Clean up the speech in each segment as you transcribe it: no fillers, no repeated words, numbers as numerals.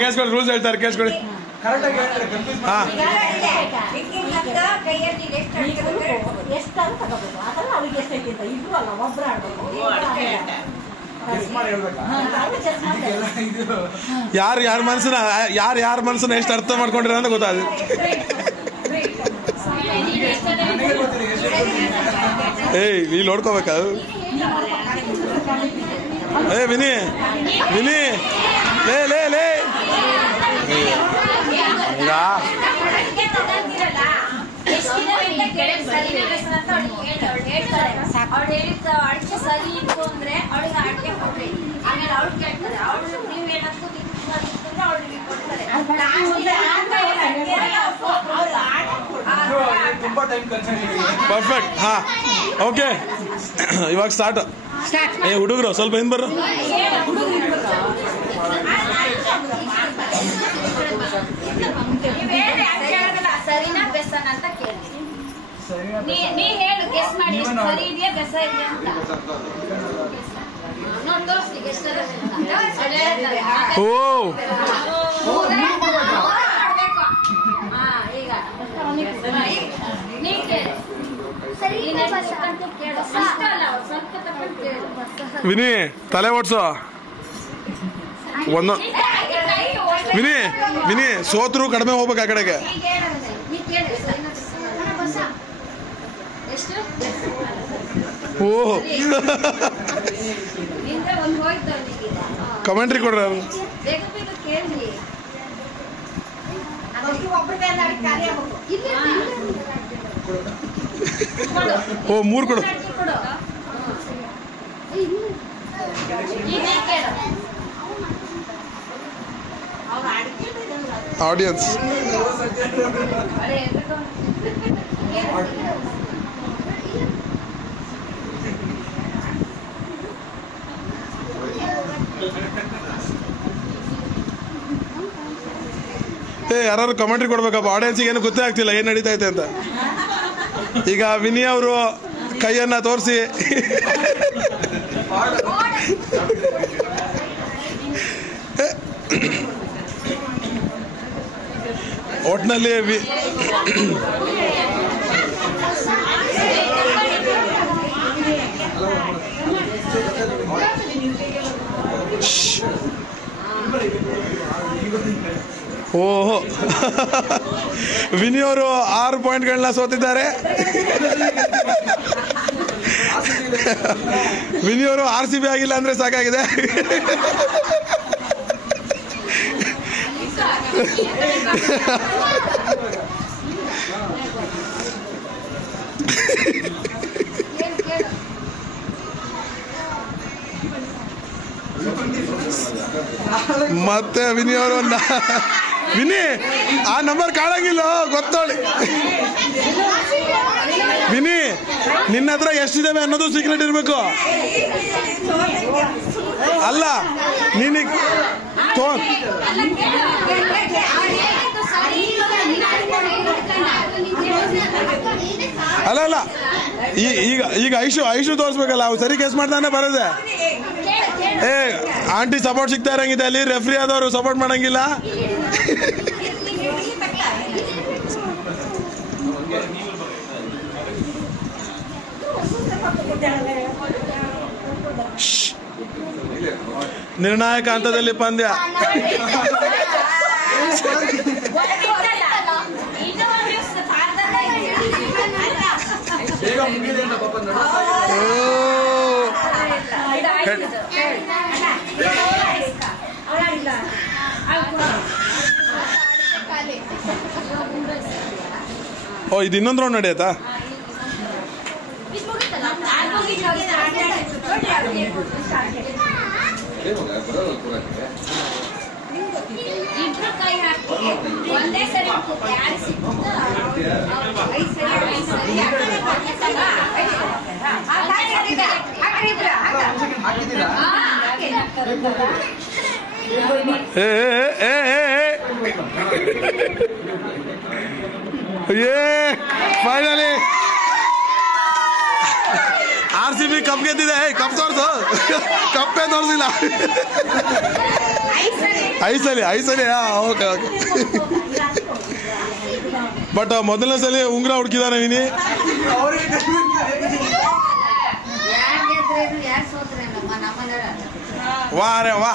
ಕೇಳಿಸ್ಕೊಳ್ಳಿ, ರೂಲ್ಸ್ ಹೇಳ್ತಾರೆ ಕೇಳಿಸ್ಕೊಳ್ಳಿ. ಯಾರ ಮನಸ್ಸನ್ನ ಎಷ್ಟು ಅರ್ಥ ಮಾಡ್ಕೊಂಡಿರ ಅಂತ ಗೊತ್ತಾಗ. ನೀ ನೋಡ್ಕೋಬೇಕ. ವಿನಿ ವಿನಿ ಲೇ ಲೇ ಲೇ ಅಡಿಕೆ ಸರಿ ಇತ್ತು ಅಂದ್ರೆ ಅವಳಿಗೆ ಅಡಿಕೆ ಕೊಡ್ರಿ, ಆಮೇಲೆ ಅವ್ಳು ಕೇಳ್ತಾರೆ, ಅವಳು ನೀವೇನಾದ್ರು ಅವ್ಳಿಗೆ ಕೊಡ್ತಾರೆ. ಪರ್ಫೆಕ್ಟ್. ಹಾ ಓಕೆ, ಇವಾಗ ಸ್ಟಾರ್ಟ್. ಹುಡುಗರು ಸ್ವಲ್ಪ ಹಿಂದ್ ಬರ್ರು. ಸರಿನಾ ಬೆಸನ್ ಅಂತ ಕೇಳ್ತೀನಿ. ನೀ ಹೇಳು, ಗೆಸ್ ಮಾಡಿ ಸರಿ ಇದೆಯಾ ಬೆಸ ಇದೆಯಾ ಅಂತ ನೋಡಿ ತೋರಿಸಿ. ಎಷ್ಟರ ಈಗ ನೀ ಕೇಳು. ವಿನಿ ತಲೆ ಓಡ್ಸೋ. ಒಂದು ವಿನಿ ವಿನಿ ಸೋತ್ರು ಕಡಿಮೆ ಹೋಗ್ಬೇಕು ಆ ಕಡೆಗೆ. ಓಹ್ ಕಮೆಂಟ್ರಿ ಕೊಡ್ರಿ. ಓ 3 ಕೊಡು. ಆಡಿಯನ್ಸ್ ಯಾರು ಕಮೆಂಟ್ರಿ ಕೊಡ್ಬೇಕಪ್ಪ. ಆಡಿಯನ್ಸಿಗೆ ಏನು ಗೊತ್ತೇ ಆಗ್ತಿಲ್ಲ ಏನ್ ನಡೀತಾ ಐತೆ ಅಂತ. ಈಗ ವಿನಿ ಅವರು ಕೈಯನ್ನ ತೋರಿಸಿ ಒಟ್ನಲ್ಲಿ ಓಹೋ ವಿನಿ ಅವರು 6 ಪಾಯಿಂಟ್ಗಳನ್ನ ಸೋತಿದ್ದಾರೆ. ವಿನಿ ಅವರು RCB ಆಗಿಲ್ಲ ಅಂದ್ರೆ ಸಾಕಾಗಿದೆ. ಮತ್ತೆ ವಿನಿ ಅವರು ವಿನಿ ಆ ನಂಬರ್ ಕಾಣಂಗಿಲ್ಲ ಗೊತ್ತೋಳಿ. ವಿನಿ ನಿನ್ನ ಹತ್ರ ಎಷ್ಟಿದ್ದಾವೆ ಅನ್ನೋದು ಸೀಕ್ರೆಟ್ ಇರ್ಬೇಕು. ಅಲ್ಲ ನೀನಿಗ್ ಅಲ್ಲ ಅಲ್ಲ ಈಗ ಐಶು ತೋರಿಸ್ಬೇಕಲ್ಲ. ಅವ್ರು ಸರಿ ಕೇಸ್ ಮಾಡ್ತಾನೆ ಬರೋದೆ. ಆಂಟಿ ಸಪೋರ್ಟ್ ಸಿಗ್ತಾ ಇರಂಗಿದೆ ಅಲ್ಲಿ. ರೆಫ್ರಿ ಆದವರು ಸಪೋರ್ಟ್ ಮಾಡಂಗಿಲ್ಲ. ನಿರ್ಣಾಯಕ ಹಂತದಲ್ಲಿ ಪಂದ್ಯ. ಓ ಇದು ಇನ್ನೊಂದು ರೌಂಡ್ ನಡೆಯತ್ತಾ? ಒಂದೇ ಸರಿ ಫೈನಲಿ RCB ಕಪ್ ಗೆದ್ದಿದೆ. ಕಪ್ ತೋರ್ಸು. ಕಪ್ಪೇ ತೋರಿಸಿಲ್ಲ. ಐಸಲಿ ಓಕೆ ಓಕೆ. ಬಟ್ ಮೊದಲನೇ ಸಲ ಉಂಗುರ ಹುಡುಕಿದಾನೆ ವಿನಿ. ವಾ ರೇ ವಾ.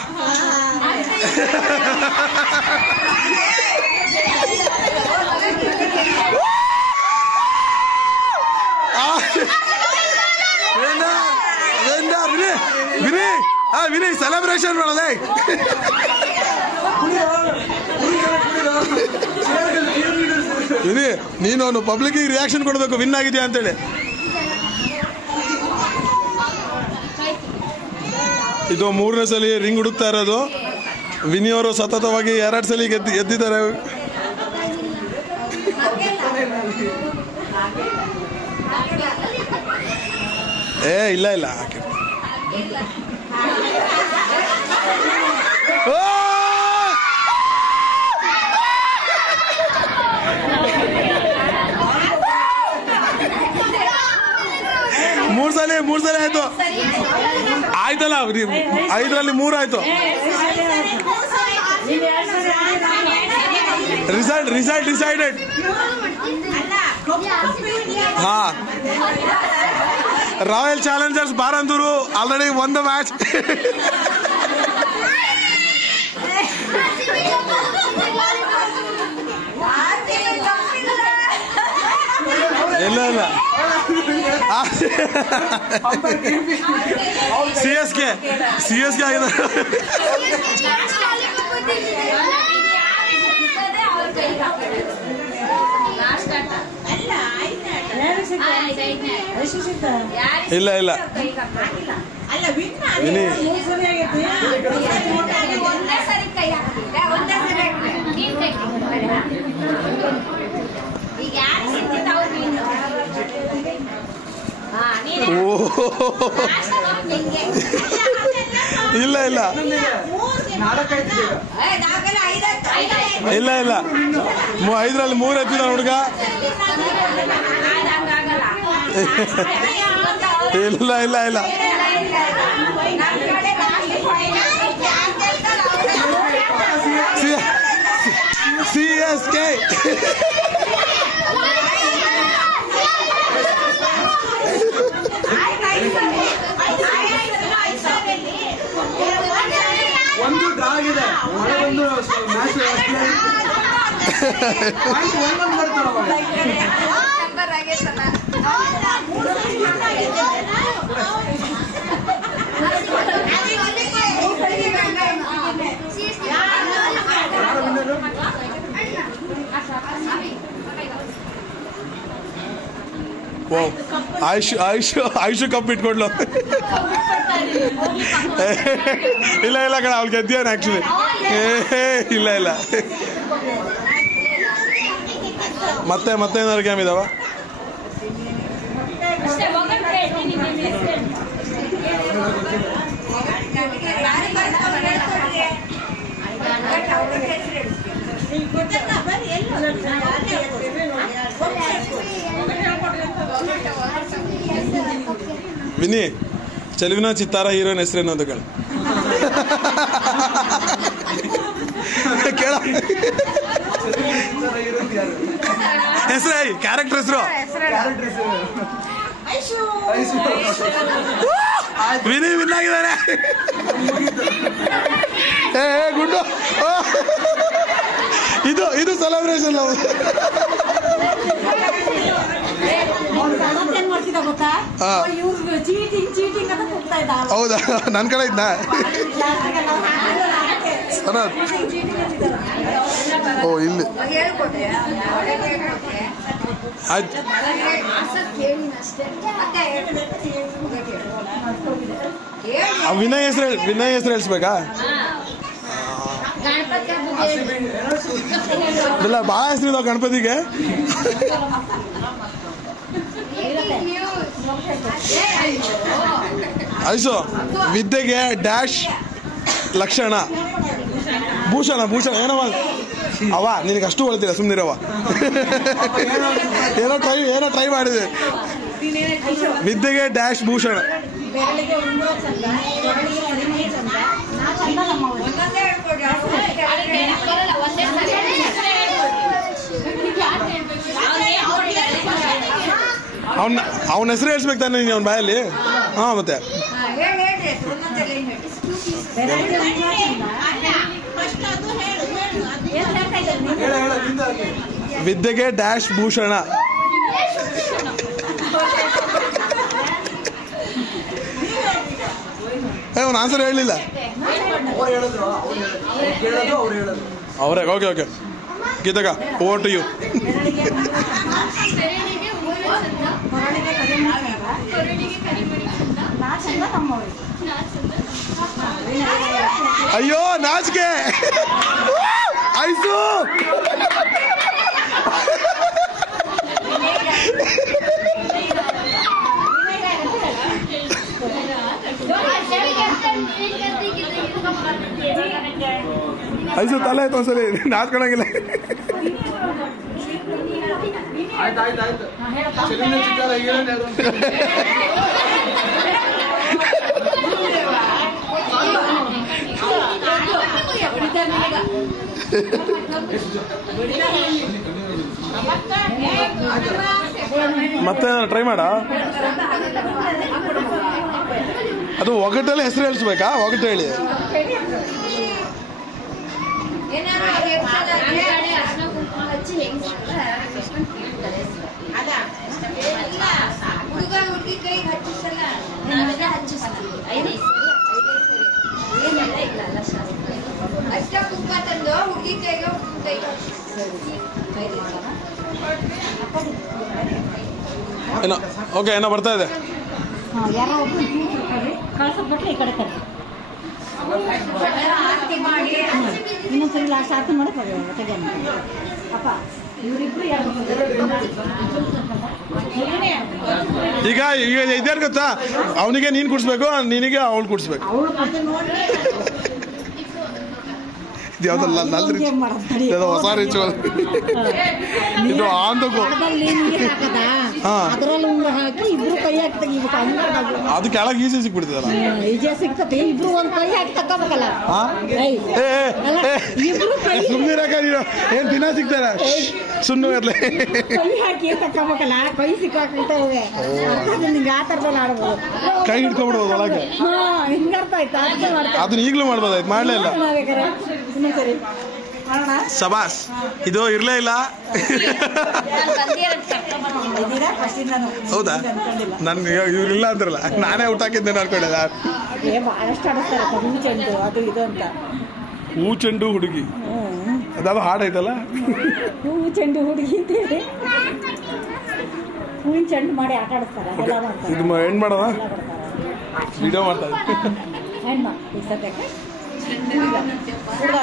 ವಿನಿ ಸೆಲೆಬ್ರೇಷನ್ ಮಾಡೋದೇ. ವಿನಿ ನೀನು ಪಬ್ಲಿಕ್ ರಿಯಾಕ್ಷನ್ ಕೊಡಬೇಕು ವಿನ್ ಆಗಿದ್ಯಾ ಅಂತೇಳಿ. ಇದು 3ನೇ ಸಲ ರಿಂಗ್ ಹುಡುಕ್ತಾ ಇರೋದು. ವಿನಿ ಅವರು ಸತತವಾಗಿ 2 ಸಲ ಗೆದ್ದಿದ್ದಾರೆ. ಇಲ್ಲ ಮೂರ್ ಸಲ ಆಯ್ತು. ಆಯ್ತಲ್ಲ 5ರಲ್ಲಿ 3 ಆಯ್ತು. Result decided. ಹಾ, Royal Challengers Bengaluru already won the match. ಇಲ್ಲ CSK ಆಗಿದೆ. ಇಲ್ಲ ವಿನಿ ಇಲ್ಲ 5ರಲ್ಲಿ 3 ಎತ್ತಿದ ಹುಡುಗ. ಇಲ್ಲ CSK. ಒಂದು ಡ್ರಾ ಆಗಿದೆ. ಒಂದು ಮ್ಯಾಚ್ ಆಯುಷ್ ಕಪ್ ಇಟ್ಕೊಡ್ಲು. ಇಲ್ಲ ಕಣ, ಅವ್ಳು ಗೆದ್ದಿಯಾನ ಆಕ್ಚುಲಿ. ಇಲ್ಲ ಮತ್ತೆ ಏನಾದ್ರು ಗೇಮ್ ಇದಾವ? ವಿನಿ, ಚೆಲುವಿನ ಚಿತ್ತಾರ ಹೀರೋಯಿನ್ ಹೆಸರೇನು ಅಂತ ಕೇಳ. ಹೆಸರು ಕ್ಯಾರೆಕ್ಟರ್ ಹೆಸರು ವಿನಿ ವಿನ್ ಆಗಿದ್ದಾರೆ. ಗುಡ್ಡು ಇದು ಸೆಲೆಬ್ರೇಷನ್. ಹೌದಾ, ನನ್ನ ಕಡೆ ಇದ್ದ. ಓ ಇಲ್ಲಿ ಆಯ್ತು. ವಿನಯ್ ಹೆಸರು ಹೇಳಿಸ್ಬೇಕಾ? ಇಲ್ಲ, ಭಾಳ ಹೆಸರಿದಾವ ಗಣಪತಿಗೆ. ಐಸು ವಿದ್ಯೆಗೆ ಡ್ಯಾಶ್ ಲಕ್ಷಣ ಭೂಷಣ ಏನವ ಅವ ನಿನಗೆ ಅಷ್ಟು ಹೊಳ್ತೀರ ಸುಮ್ಮನಿರವ. ಏನೋ ಟ್ರೈ ಮಾಡಿದೆ. ವಿದ್ಯೆಗೆ ಡ್ಯಾಶ್ ಭೂಷಣ. ಅವನ ಹೆಸರು ಹೇಳ್ಸ್ಬೇಕು ತಾನೆ ನೀನು ಅವನ ಬಾಯಲ್ಲಿ. ಹಾ ಮತ್ತೆ ವಿದ್ಯೆಗೆ ಡ್ಯಾಶ್ ಭೂಷಣ. ಅವನ ಆನ್ಸರ್ ಹೇಳಲಿಲ್ಲ ಅವರೇ. ಓಕೆ ಓಕೆ ಗೀತಕ್ಕ ಓವರ್ ಟು ಯು. ಅಯ್ಯೋ ನಾಚಿಕೆ ಐಸು. ಐಸು ತಲೆ ಆಯ್ತು ಒಂದ್ಸಲಿ ನಾಚ್ಕೊಳಂಗಿಲ್ಲ. ಮತ್ತೆ ಟ್ರೈ ಮಾಡ. ಅದು ಒಗಟಲ್ಲಿ ಹೆಸರು ಹೇಳ್ಸ್ಬೇಕಾ? ಒಗಟು ಹೇಳಿ. ಹುಡುಗ ಹುಡುಗಿ ಕೈಗೆ ಹಚ್ಚಿಸಲ್ಲ, ಅಷ್ಟ ಕುಕ್ಕ ತಂದು ಹುಡುಗಿ ಕೈಗೆ ಏನೋ ಓಕೆ ಏನೋ ಬರ್ತಾ ಇದೆ. ಇನ್ನೊಂದ್ಸರಿ ಲಾಸ್ಟ್ ಆರ್ತಿ ಮಾಡೋದು ಅಪ್ಪ ಇವರಿಬ್ರು ಈಗ ಇದ್ಯಾರು ಗೊತ್ತಾ? ಅವನಿಗೆ ನೀನ್ ಕುಡ್ಸ್ಬೇಕು, ನಿನಗೆ ಅವಳು ಕುಡ್ಸ್ಬೇಕು. ಹೊಸ ರಿಚುವಲ್ ಇದು. ಅದು ಕೆಳಗೆ ಈಜಿ ಸಿಕ್ಬಿಡ್ತದಲ್ಲ. ಇಬ್ರು ಒಂದ್ ಕೈ ಹಾಕಿ ತಕೋಬೇಕಲ್ಲ. ಸುಮ್ಮನಿರಕ ಏನ್ ದಿನ ಸಿಗ್ತಾರ ಸುಮ್ಮನೆ ಕೈ ಹಾಕಿ ತಕೋಬೇಕಲ್ಲ. ಕೈ ಸಿಕ್ಕಾಕ್ಬಿಟ್ಟವೆ. ನಿಂಗೆ ಆ ಥರದಲ್ಲಿ ಆಡ್ಬೋದು. ಕೈ ಹಿಡ್ಕೊಂಡ್ಬಿಡ್ಬೋದು ಒಳಗೆ. ಹಿಂಗರ್ಥ ಆಯ್ತಾ? ಅದನ್ನ ಈಗಲೂ ಮಾಡ್ಬೋದಾಯ್ತು, ಮಾಡ್ಲೇ ಇಲ್ಲ. ಸರಿ ಸಬಾಸ್. ಇದು ಇರ್ಲೇ ಇಲ್ಲ. ಹೌದಾ? ನನ್ಗೆ ಇವ್ರಿಲ್ಲ ಅಂದ್ರಲ್ಲ, ನಾನೇ ಊಟ ಹಾಕಿದ್ದೇನೆ ಅನ್ಕೊಂಡಿದ್ದ. ಬಹಳಷ್ಟು ಆಡಿಸ್ತಾರೆ ಹೂ ಚೆಂಡು ಅದು ಇದು ಅಂತ. ಹೂ ಚೆಂಡು ಹುಡುಗಿ ಅದಾವ ಹಾಡು ಐತಲ್ಲ. ಹೂ ಚೆಂಡು ಹುಡುಗಿ ಅಂತೇಳಿ ಹೂವಿನ ಚೆಂಡು ಮಾಡಿ ಆಟ ಆಡಿಸ್ತಾರೆ. ಇದು ಹೆಣ್ ಮಾಡೋಣ ವಿಡಿಯೋ ಮಾಡ್ತಾ ಇದ್ದೆ. ಹೆಣ್ಮ ಈ ಸದ್ಯಕ್ಕೆ ಹುಡುಗ